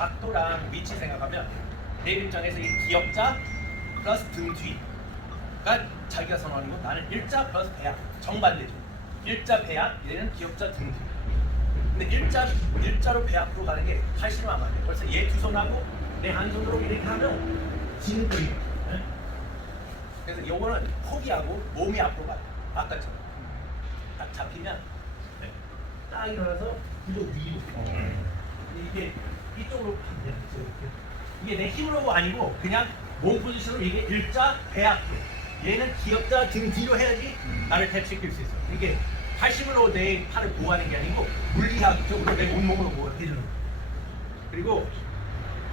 각도랑 위치 생각하면 내 입장에서 이 기역자 플러스 등 뒤가 자기가 선호하는 거 나는 일자 플러스 배약 정반대죠. 일자 배약 얘는 기역자 등 뒤. 근데 일자 일자로 배약으로 가는 게 훨씬 안 맞네. 그래서 얘 두 손하고 내 한 손으로 이렇게 하면 지는 거예요. 네? 그래서 요거는 포기하고 몸이 앞으로 가요. 아까처럼 딱 잡히면 네. 딱 일어나서 구조 위로. 이게 이쪽으로 이게. 내 힘으로 아니고 그냥 몸 포지션으로 이게 일자 배악 얘는 기역자 등 뒤로 해야지 나를 탭시킬 수 있어. 이게 팔심으로 내 팔을 보호하는 게 아니고 물리학적으로 내 온몸으로 보호해주는 거야 그리고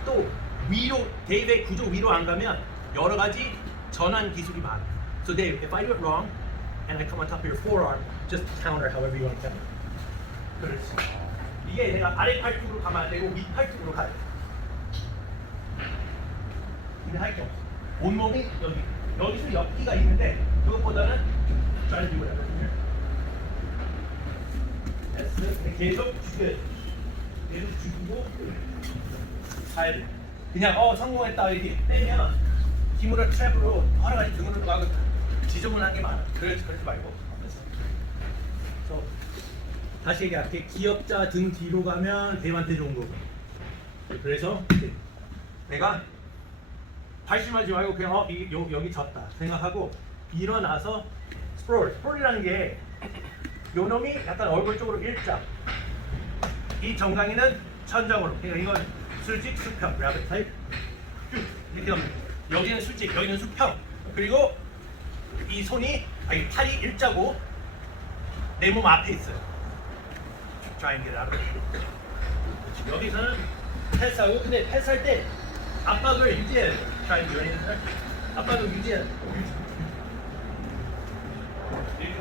또 위로 대입의 구조 위로 안 가면 여러 가지 전환 기술이 많아. So Dave, if I do it wrong and I come on top of your forearm, just counter however you want to. counter 그렇지 이게 내가 아래 팔뚝으로 가면 안 되고 윗 팔뚝으로 가야 돼. 근데 할 게 없어. 온몸이 여기. 여기서 옆기가 있는데 그것보다는 잘 돼. 됐어. 계속 죽여. 계속 죽이고 가야 돼. 그냥 어 성공했다 이렇게 빼면 힘으로 트랩으로 여러 가지 등으로 가고 지저분한 게 많아. 그러지 그러지 말고. 다시 얘기할게. 기업자 등 뒤로 가면 대한테 좋은 거고. 그래서 내가 발심하지 말고 그냥 어 이, 요, 여기 졌다 생각하고 일어나서 스프롤. 스프롤이라는 게 요놈이 약간 얼굴 쪽으로 일자. 이 정강이는 천장으로. 그러니까 이건 술직 수평. 라벨 타입. 쭉 이렇게 하면 여기는 술직, 여기는 수평. 그리고 이 손이 아니 팔이 일자고 내 몸 앞에 있어요. Try and get out of it. 여기서는 패스하고 근데 패스할 때 압박을 유지해야 돼. try and do anything. 압박을 유지해야 돼.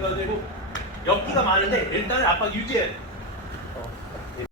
가도 되고 옆기가 많은데 일단은 압박 유지해야 돼.